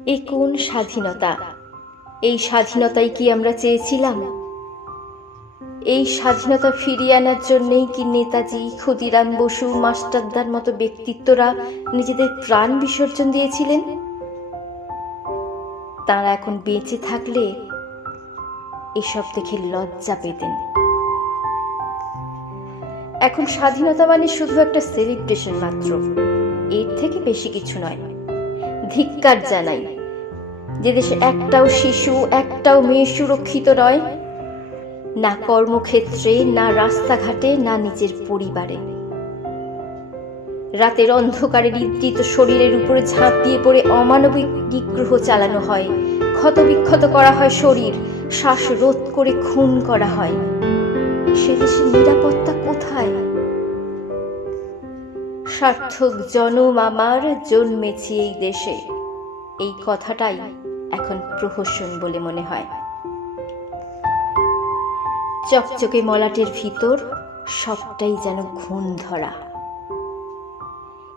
এ কোন স্বাধীনতা? এই স্বাধীনতাই কি আমরা চেয়েছিলাম? এই স্বাধীনতা ফিরিয়ে আনার জন্যই কি নেতাজি, ক্ষুদিরাম বসু, মাস্টারদার মতো ব্যক্তিত্বরা নিজেদের প্রাণ বিসর্জন দিয়েছিলেন? তাঁরা এখন বেঁচে থাকলে এসব দেখে লজ্জা পেতেন। এখন স্বাধীনতা মানে শুধু একটা সেলিব্রেশন মাত্র, এর থেকে বেশি কিছু নয়। ধিক্কার জানাই যে দেশে একটাও শিশু, একটাও মেয়ে সুরক্ষিত নয়, না কর্মক্ষেত্রে, না রাস্তাঘাটে, না নিজের পরিবারে। রাতের অন্ধকারে নিদ্রিত শরীরের উপরে ঝাঁপিয়ে পড়ে অমানবিক নিগ্রহ চালানো হয়, ক্ষতবিক্ষত করা হয় শরীর, শ্বাসরোধ করে খুন করা হয়। সে দেশের নিরাপত্তা কোথায়? সার্থক জনম আমার জন্মেছি এই দেশে, এই কথাটাই এখন প্রহসন বলে মনে হয়। চকচকে মলাটের ভিতর সবটাই যেন ঘুণ ধরা।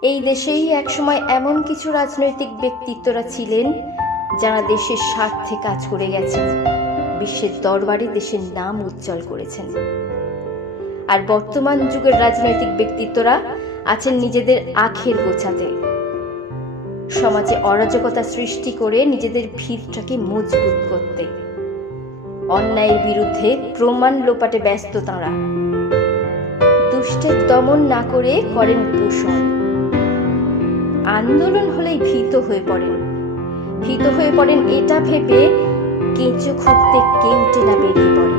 এই দেশেই একসময় এমন কিছু রাজনৈতিক ব্যক্তিত্বরা ছিলেন যারা দেশের স্বার্থে কাজ করে গেছেন, বিশ্বের দরবারে দেশের নাম উজ্জ্বল করেছেন। আর বর্তমান যুগের রাজনৈতিক ব্যক্তিত্বরা আছেন নিজেদের আখের গোছাতে, সমাজে অরাজকতা সৃষ্টি করে নিজেদের ভিতটাকে মজবুত করতে। অন্যায়ের বিরুদ্ধে প্রমাণ লোপাটে ব্যস্ত তাঁরা। দুষ্টের দমন না করে করেন পোষণ। আন্দোলন হলেই ভীত হয়ে পড়েন এটা ভেবে কেঁচো খুঁড়তে কেউটে না বেরিয়ে পড়ে।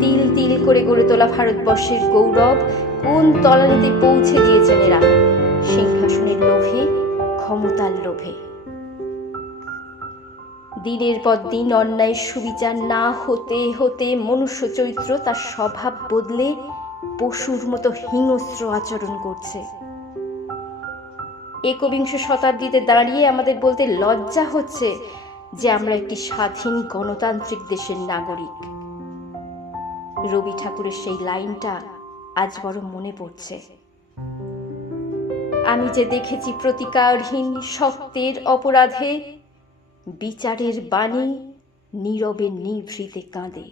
তিল তিল করে গড়ে তোলা ভারতবর্ষের গৌরব কোন তলানিতে পৌঁছে দিয়েছেন এরা? সিংহাসনের লোভে, ক্ষমতার লোভে। দিনের পর দিন অন্যায়ের সুবিচার না হতে হতে মনুষ্য চরিত্র তার স্বভাব বদলে পশুর মতো হিংস্র আচরণ করছে। একবিংশ শতাব্দীতে দাঁড়িয়ে আমাদের বলতে লজ্জা হচ্ছে যে আমরা একটি স্বাধীন গণতান্ত্রিক দেশের নাগরিক। রবি ঠাকুরের সেই লাইনটা আজ বড় মনে পড়ছে। আমি যে দেখেছি প্রতিকারহীন শক্তের অপরাধে, বিচারের বাণী নীরবে নিভৃতে কাঁদে।